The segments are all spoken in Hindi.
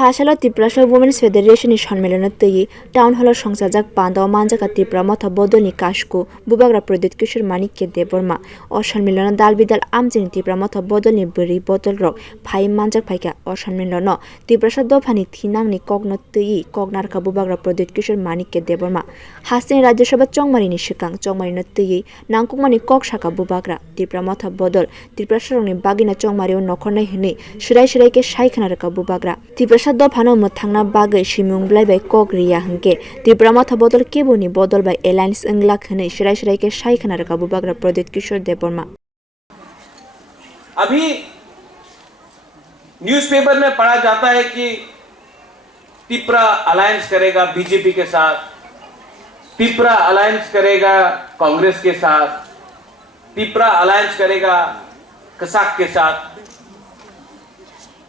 हासालो त्रिपुरा वुमेन्स फेडरेशन सम्मेलन तई टाउन हॉल संसाजक पांडाव मानजाका त्रिपुरा मथा बदलनि काशको बुबाग्रा प्रदीप किशोर मानिक के देबरमा और सम्मेलन दाल बिदाल आमजिन त्रिपुरा मथा बदलनि बरी बदल रक फाइ मानजाक फाइका और सम्मेलन त्रिपुरा दफानि थिनांनि कग्न तई कग्नारका बुबाग्रा प्रदीप किशोर मानिक के देबरमा हासिन राज्यसभा चंगमारिनि सिकां चंगमारिनि तई नांकुमानि कग शाखा बुबाग्रा त्रिपुरा मथा बदल त्रिपुरा सरंनि बागिना चंगमारियाव नखरनाय हनै शिराय के साइखनारका बुबाग्रा त्रिपुरा दफानो मोथांना बागै सिमुंब्लायबाय कग रिया हंके त्रिपुरा मथा बदल केबोनि बदल बाय एलायंस इंग्लाक हनै शिराय के साइखनारका बुबाग्रा प्रदीप किशोर देबरमा। अभी न्यूज़पेपर में पढ़ा जाता है कि त्रिपुरा अलायंस करेगा बीजेपी के साथ, त्रिपुरा अलायंस करेगा कांग्रेस के साथ, त्रिपुरा अलायंस करेगा कसाक के साथ,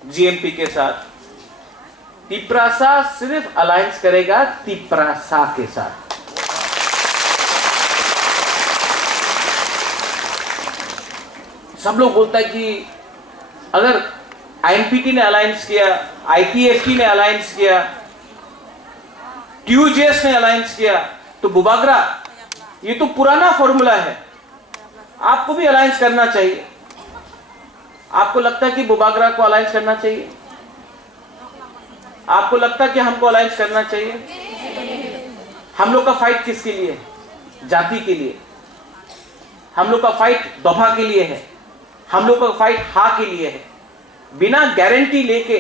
जीएमपी के साथ। त्रिपुरासा सिर्फ अलायंस करेगा त्रिपुरासा के साथ। सब लोग बोलता है कि अगर आईएनपीटी ने अलायंस किया, आईटीएफटी ने अलायंस किया, ट्यूजेस ने अलायंस किया, तो बुबाग्रा ये तो पुराना फॉर्मूला है, आपको भी अलायंस करना चाहिए। आपको लगता है कि बुबाग्रा को अलायंस करना चाहिए? आपको लगता है कि हमको अलायंस करना चाहिए? हम लोग का फाइट किसके लिए है? जाति के लिए। हम लोग का फाइट दफा के लिए है। हम लोग का फाइट हा के लिए है। बिना गारंटी लेके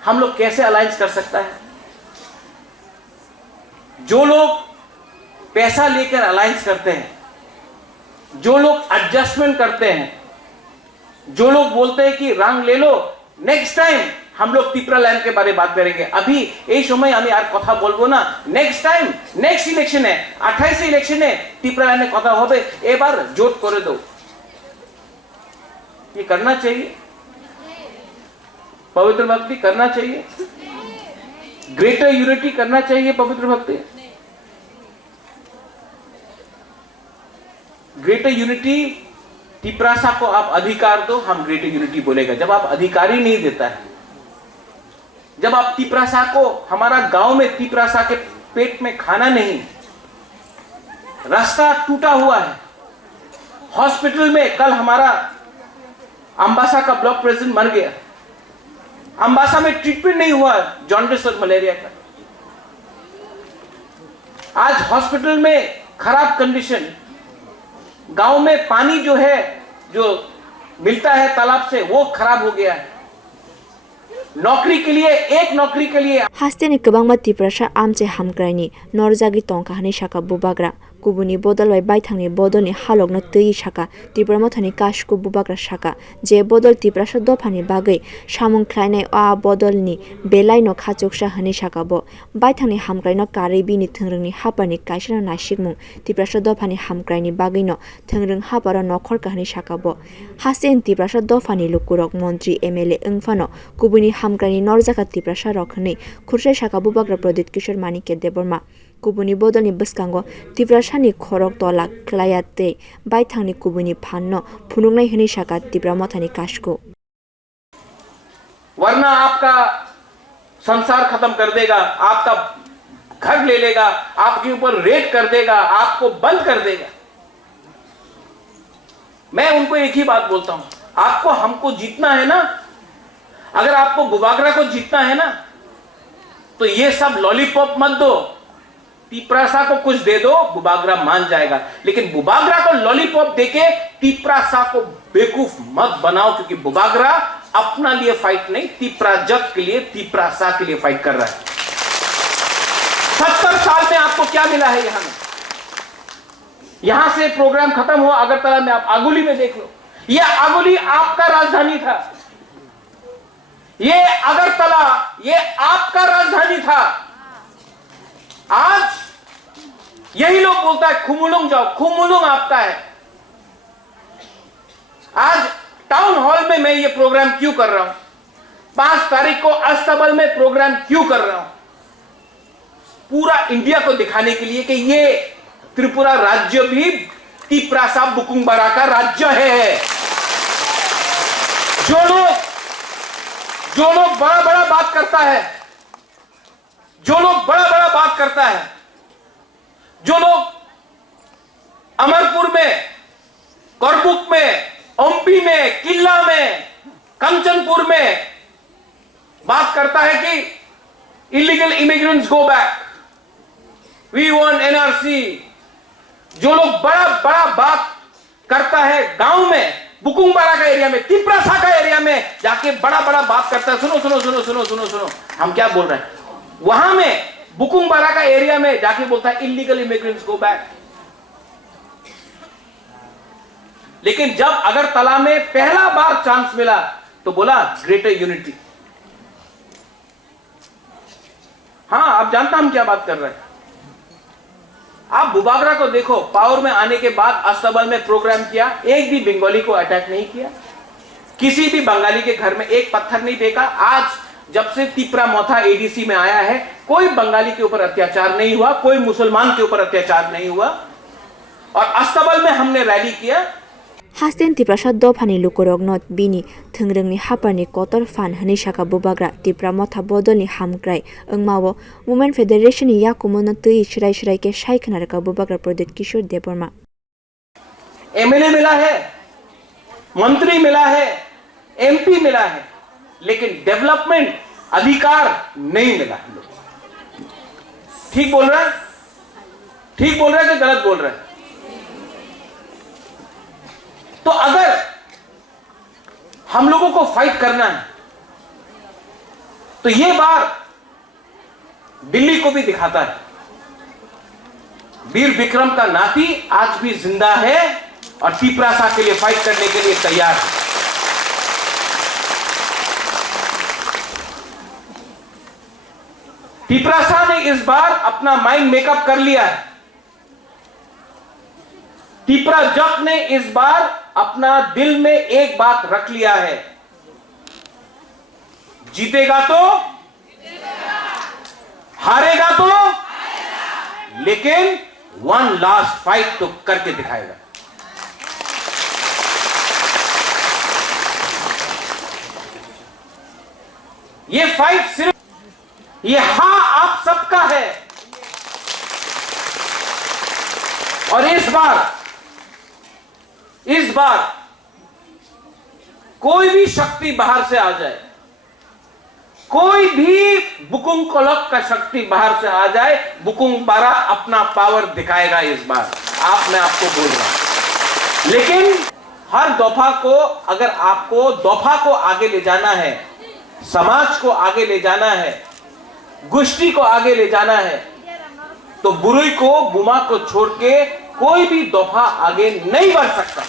हम लोग कैसे अलायंस कर सकता है? जो लोग पैसा लेकर अलायंस करते हैं, जो लोग एडजस्टमेंट करते हैं, जो लोग बोलते हैं कि रंग ले लो, नेक्स्ट टाइम हम लोग त्रिपुरा लैंड के बारे में बात करेंगे। अभी এই সময় আমি আর কথা বলবো না। নেক্সট টাইম নেক্সট ইলেকশনে 28 ইলেকশনে त्रिपुरा लैंड কথা হবে, এবার জোট করে দাও। ये करना चाहिए, पवित्र भक्ति करना चाहिए, ग्रेटर यूनिटी करना चाहिए। पवित्र भक्ति ग्रेटर यूनिटी, त्रिपुरासा को आप अधिकार दो, हम ग्रेटर यूनिटी बोलेगा। जब आप अधिकार ही नहीं देता है, जब आप त्रिपुरासा को, हमारा गांव में त्रिपुरासा के पेट में खाना नहीं, रास्ता टूटा हुआ है, हॉस्पिटल में कल हमारा अंबासा का ब्लॉक प्रेसिडेंट मर गया, अंबासा में ट्रीटमेंट नहीं हुआ जॉन्डिस और मलेरिया का। आज हॉस्पिटल में खराब कंडीशन, गांव में पानी जो है, जो मिलता है तालाब से, वो खराब हो गया है। नौकरी के लिए, एक नौकरी के लिए हास्तेनि गोबांबा त्रिपुरासा आमचे हामग्रायनि नरजागि टंका हानि शाखा बुबाग्रा कुबुनि बदल बाय बायथांनि बदलनि हालगनो तई शाखा त्रिपुरा मथानि काशको बुबाग्रा शाखा जे बदल त्रिपुरासा दफानि बागै सामुंख्लायनाय आ बदलनि बेलायनो खाचुकसा हानि शाखा बो बायथांनि हामग्रायनो कारेबिनि थोंरोंनि हापानि कायसना नासिकमुं त्रिपुरासा दफानि हामग्रायनि बागैनो थोंरों हापारा नखर काहानि शाखा बो हासेन त्रिपुरासा दफानि लुकुरक मंत्री एमएलए ओंफानो कुबुनि हामग्रायनि नरजाका त्रिपुरासा रखनै खुरसाय शाखा बुबाग्रा प्रदीप किशोर मानिक के देबरमा कुबुनि बदलनि बसकांगो त्रिपुरासानि खरक तला क्लायाते बायथांनि कुबुनि फाननो फुनुंनाय हनै शाखा त्रिपुरा मथानि काशको। वरना आपका संसार खत्म कर देगा, आपका घर ले लेगा, आपके ऊपर रेड कर देगा, आपको बंद कर देगा। मैं उनको एक ही बात बोलता हूं, आपको हमको जीतना है ना, अगर आपको बुबाग्रा को जीतना है ना, तो ये सब लॉलीपॉप मत दो, त्रिपुरासा को कुछ दे दो, बुबाग्रा मान जाएगा। लेकिन बुबाग्रा को लॉलीपॉप देके त्रिपुरासा को बेवकूफ मत बनाओ, क्योंकि बुबाग्रा अपना लिए फाइट नहीं, त्रिपुराजक के लिए, त्रिपुरासा के लिए फाइट कर रहा है। 70 साल में आपको क्या मिला है? यहां से प्रोग्राम खत्म हुआ अगरतला में, आप आगुली में देख लो, यह आगुली आपका राजधानी था, ये अगरतला ये आपका राजधानी था। आज यही लोग बोलता है खुमुलुंग जाओ, खुमुलुंग आपका है। आज टाउन हॉल में मैं ये प्रोग्राम क्यों कर रहा हूं? 5 तारीख को अस्तबल में प्रोग्राम क्यों कर रहा हूं? पूरा इंडिया को दिखाने के लिए कि ये त्रिपुरा राज्य भी त्रिपुरासा बुकुंबरा का राज्य है। जो लोग जो लोग बड़ा बड़ा बात करता है, जो लोग बड़ा बड़ा बात करता है, जो लोग अमरपुर में, करबुक में, ओमपी में, किल्ला में, कंचनपुर में बात करता है कि illegal immigrants go back, we want NRC, जो लोग बड़ा बड़ा बात करता है गांव में, बुकुंगबारा का एरिया में, तिप्रासा का एरिया में जाके बड़ा बड़ा बात करता है, सुनो सुनो सुनो सुनो सुनो सुनो हम क्या बोल रहे हैं, वहां में बुकुंगबारा का एरिया में जाके बोलता है इलीगल इमिग्रेंट्स गो बैक। लेकिन जब अगरतला में पहला बार चांस मिला तो बोला ग्रेटर यूनिटी। हां, आप जानता हम क्या बात कर रहे हैं। आप बुबागरा को देखो, पावर में आने के बाद अस्तबल में प्रोग्राम किया, एक भी बंगाली को अटैक नहीं किया, किसी भी बंगाली के घर में एक पत्थर नहीं फेंका। आज जब से तिपरा मोथा एडीसी में आया है, कोई बंगाली के ऊपर अत्याचार नहीं हुआ, कोई मुसलमान के ऊपर अत्याचार नहीं हुआ। और अस्तबल में हमने रैली किया। हास्टेन तिप्रासा दफानि लुकरगनत बिनि थोंरोंनि हापारनि कतर फान हनै साका बुबाग्रा तिप्रा मथा बदलनि हामक्राय ओंमावो वुमेन फेडरेशननि याकुमोन तै शिराय शिराय के साइखनारका बुबाग्रा प्रदीप किशोर देवर्मा। एमएलए मिला है, मंत्री मिला है, एमपी मिला है, लेकिन डेवलपमेंट अधिकार नहीं मिला। ठीक बोल रहा है? ठीक बोल रहा है कि गलत बोल रहा है? तो अगर हम लोगों को फाइट करना है तो ये बार दिल्ली को भी दिखाता है। वीर विक्रम का नाती आज भी जिंदा है और तिप्रासा के लिए फाइट करने के लिए तैयार है। तिप्रासा ने इस बार अपना माइंड मेकअप कर लिया है। तिप्राजक ने इस बार अपना दिल में एक बात रख लिया है, जीतेगा तो हारेगा तो, लेकिन वन लास्ट फाइट तो करके दिखाएगा। ये फाइट सिर्फ ये हां आप सबका है। और इस बार कोई भी शक्ति बाहर से आ जाए, कोई भी बुकुंग कोलक का शक्ति बाहर से आ जाए, बुकुंगबारा अपना पावर दिखाएगा इस बार। मैं आपको बोल रहा हूं। लेकिन हर दफा को, अगर आपको दफा को आगे ले जाना है, समाज को आगे ले जाना है, गोष्ठी को आगे ले जाना है, तो बुरुई को, बुमा को छोड़ के कोई भी दफा आगे नहीं बढ़ सकता।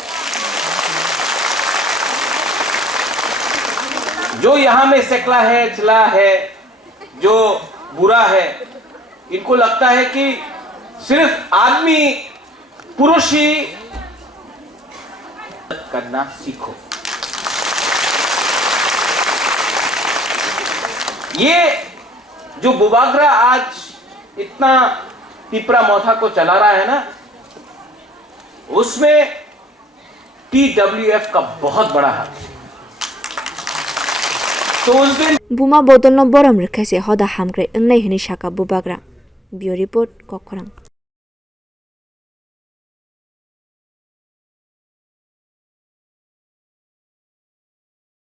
जो यहां में सेकला है, चला है, जो बुरा है, इनको लगता है कि सिर्फ आदमी, पुरुष ही करना सीखो। ये जो बुबागरा आज इतना तिप्रा मोथा को चला रहा है ना, उसमें TWF का बहुत बड़ा हाथ है। तो उस दिन बुमा बदलनो बरम रखेसे हदा हामग्रे अंगनाय हनै साका बुबाग्रा। बियो रिपोर्ट कखरां।